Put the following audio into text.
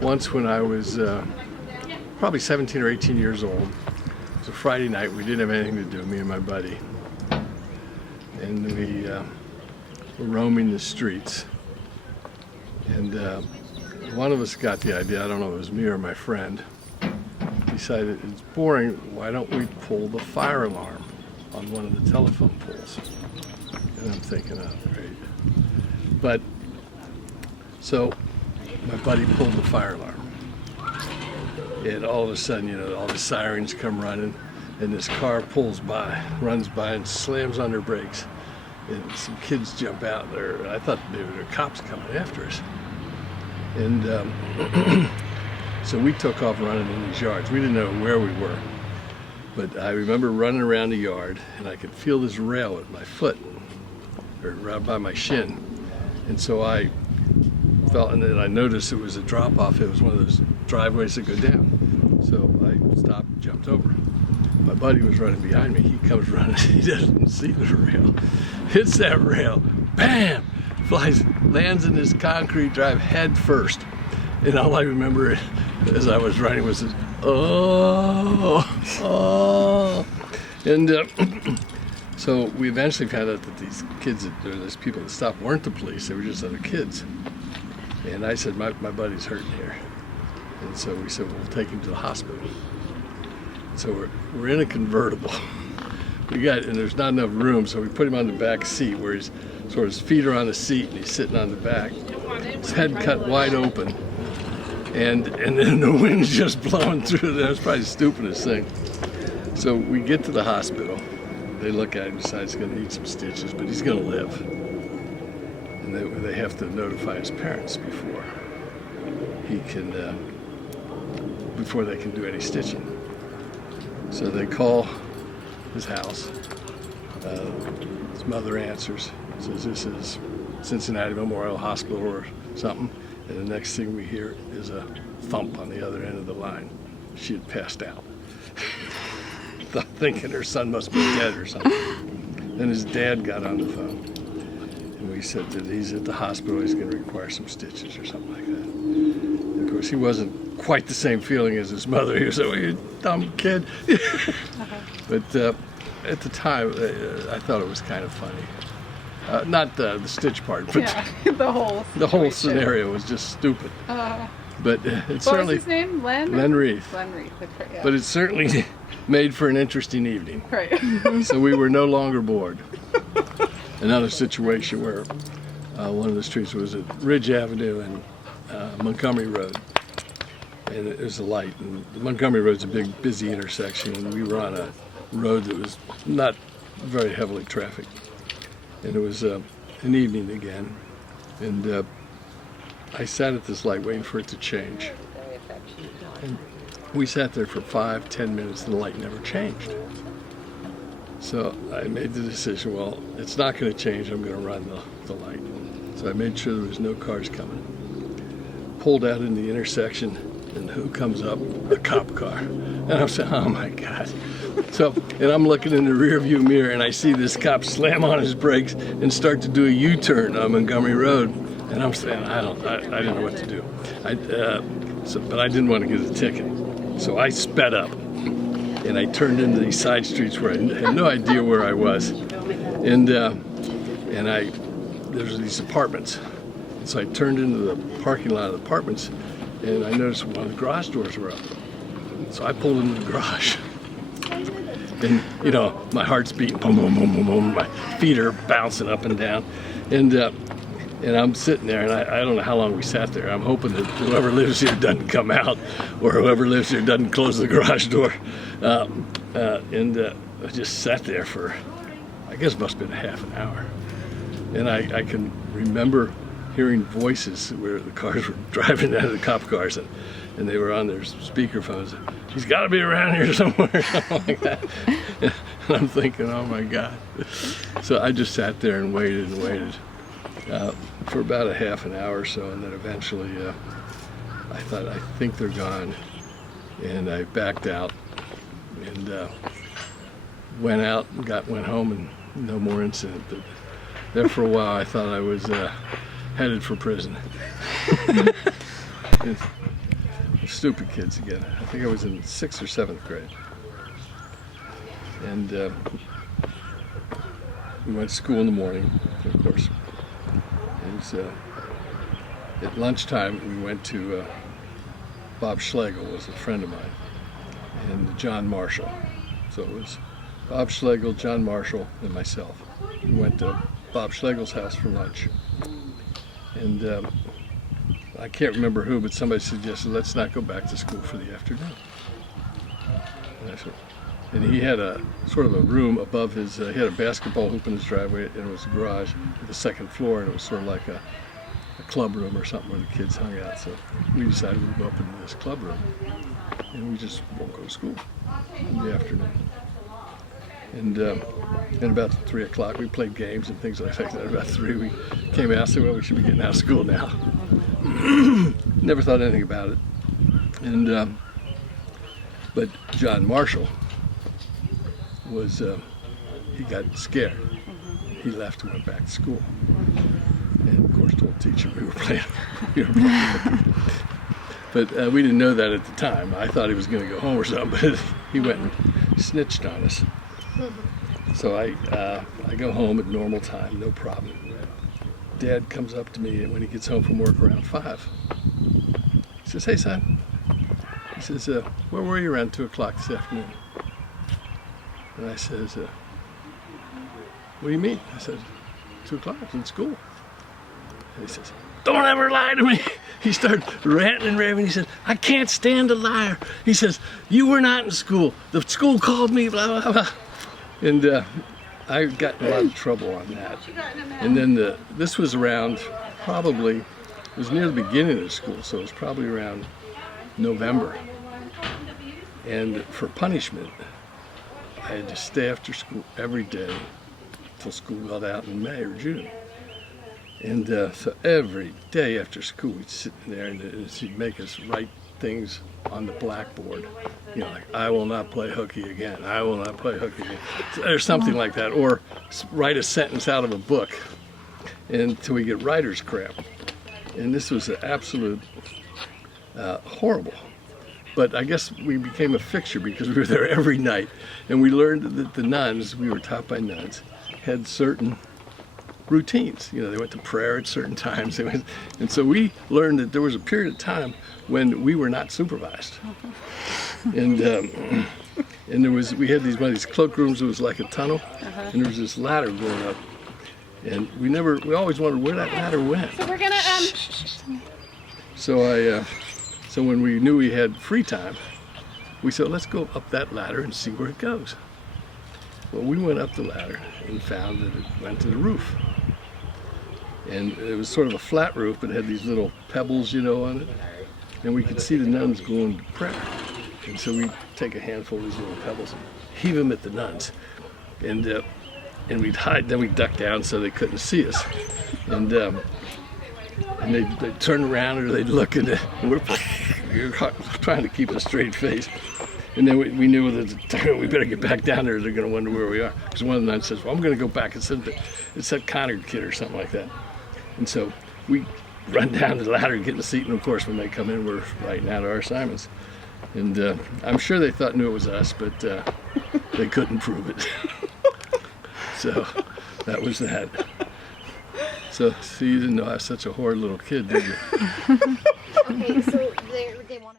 once when I was probably 17 or 18 years old. It was a Friday night. We didn't have anything to do, me and my buddy. And we were roaming the streets. And one of us got the idea, I don't know if it was me or my friend, decided it's boring, why don't we pull the fire alarm on one of the telephone poles? And I'm thinking, oh, great. But, so my buddy pulled the fire alarm. And all of a sudden, you know, all the sirens come running, and this car pulls by, runs by, and slams on their brakes. And some kids jump out there. I thought maybe there were cops coming after us. And so we took off running in these yards. We didn't know where we were. But I remember running around the yard, and I could feel this rail at my foot, or right by my shin. And so I felt, and then I noticed it was a drop off. It was one of those driveways that go down. So I stopped, jumped over. My buddy was running behind me. He comes running. He doesn't see the rail. Hits that rail. Bam! Flies, lands in this concrete drive head first. And all I remember as I was running was this, oh. And so we eventually found out that these kids, or these people that stopped, weren't the police. They were just other kids. And I said, my buddy's hurting here. And so we said, well, we'll take him to the hospital. So we're in a convertible. And there's not enough room, so we put him on the back seat where his feet are on the seat and he's sitting on the back. His head cut wide open. And then the wind's just blowing through. That was probably the stupidest thing. So we get to the hospital. They look at him and decide he's going to need some stitches, but he's going to live. And they have to notify his parents before they can do any stitching. So they call his house. His mother answers, says this is Cincinnati Memorial Hospital or something. And the next thing we hear is a thump on the other end of the line. She had passed out. Thinking her son must be dead or something. Then his dad got on the phone. And we said that he's at the hospital, he's going to require some stitches or something like that. And of course, he wasn't quite the same feeling as his mother. He was like, oh, you dumb kid. But at the time, I thought it was kind of funny. Not the stitch part, but yeah, the whole scenario was just stupid. But it's what certainly was his name? Len Reith. Len Reith. Yeah. But it certainly made for an interesting evening. Right. So we were no longer bored. Another situation where one of the streets was at Ridge Avenue and Montgomery Road. And it was a light. And Montgomery Road's a big, busy intersection, and we were on a road that was not very heavily trafficked. And it was an evening again. And I sat at this light waiting for it to change. And we sat there for 5-10 minutes and the light never changed. So I made the decision, well, it's not going to change, I'm going to run the light. So I made sure there was no cars coming. Pulled out in the intersection, and who comes up? A cop car. And I'm saying, oh my God. So, and I'm looking in the rear view mirror and I see this cop slam on his brakes and start to do a U-turn on Montgomery Road. And I'm saying, I didn't know what to do. But I didn't want to get a ticket. So I sped up and I turned into these side streets where I had no idea where I was. And there's these apartments. And so I turned into the parking lot of the apartments and I noticed one of the garage doors were up. So I pulled into the garage. And, you know, my heart's beating, boom, boom, boom, boom, boom. My feet are bouncing up and down. And I'm sitting there, and I don't know how long we sat there. I'm hoping that whoever lives here doesn't come out, or whoever lives here doesn't close the garage door. I just sat there for, I guess it must have been half an hour. And I can remember hearing voices where the cars were driving out of the cop cars, and they were on their speakerphones. He's got to be around here somewhere, something like that. And I'm thinking, oh my God. So I just sat there and waited for about a half an hour or so, and then eventually I thought, I think they're gone. And I backed out and went out and went home, and no more incident. But there for a while I thought I was headed for prison. stupid kids again. I think I was in 6th or 7th grade. And we went to school in the morning, of course. It was, at lunchtime, we went to Bob Schlegel was a friend of mine, and John Marshall. So it was Bob Schlegel, John Marshall, and myself. We went to Bob Schlegel's house for lunch. And I can't remember who, but somebody suggested, let's not go back to school for the afternoon. And I said, and he had a sort of a room above his, he had a basketball hoop in his driveway, and it was a garage with a second floor, and it was sort of like a club room or something where the kids hung out. So we decided we'd go up into this club room, and we just won't go to school in the afternoon. And about 3 o'clock, we played games and things like that. About 3, we came out and said, well, we should be getting out of school now. Never thought anything about it. And but John Marshall was, he got scared. He left and went back to school. And of course told the teacher we were playing. But we didn't know that at the time. I thought he was going to go home or something, but he went and snitched on us. So I go home at normal time, no problem. Dad comes up to me when he gets home from work around 5. He says, hey son, he says, where were you around 2 o'clock this afternoon? And I says, what do you mean? I said, 2 o'clock, I was in school. And he says, don't ever lie to me. He started ranting and raving. He said, I can't stand a liar. He says, you were not in school. The school called me, blah, blah, blah. And I got in a lot of trouble on that. And then this was around, probably, it was near the beginning of school, so it was probably around November. And for punishment, I had to stay after school every day until school got out in May or June. And so every day after school, we'd sit in there and he'd make us write things on the blackboard. You know, like, I will not play hooky again. I will not play hooky again. Or something like that. Or write a sentence out of a book until we get writer's cramp. And this was absolute horrible. But I guess we became a fixture because we were there every night. And we learned that the nuns, we were taught by nuns, had certain routines. You know, they went to prayer at certain times. And so we learned that there was a period of time when we were not supervised. And there was, we had one of these cloakrooms that was like a tunnel, and there was this ladder going up. And we always wondered where that ladder went. So we're gonna, So when we knew we had free time, we said, let's go up that ladder and see where it goes. Well, we went up the ladder and found that it went to the roof. And it was sort of a flat roof, but it had these little pebbles, you know, on it. And we could see the nuns going to prayer. And so we'd take a handful of these little pebbles and heave them at the nuns. And we'd hide, then we'd duck down so they couldn't see us. And they'd turn around or they'd look at it, and we were trying to keep a straight face. And then we knew that we better get back down there, they're going to wonder where we are. Because one of the nuns says, well, I'm going to go back. It's that Connor kid or something like that. And so we run down the ladder and get in the seat, and of course when they come in, we're writing out our assignments. And I'm sure they knew it was us, but they couldn't prove it. So that was that. So you didn't know I was such a horrid little kid, did you? Okay, so they want to.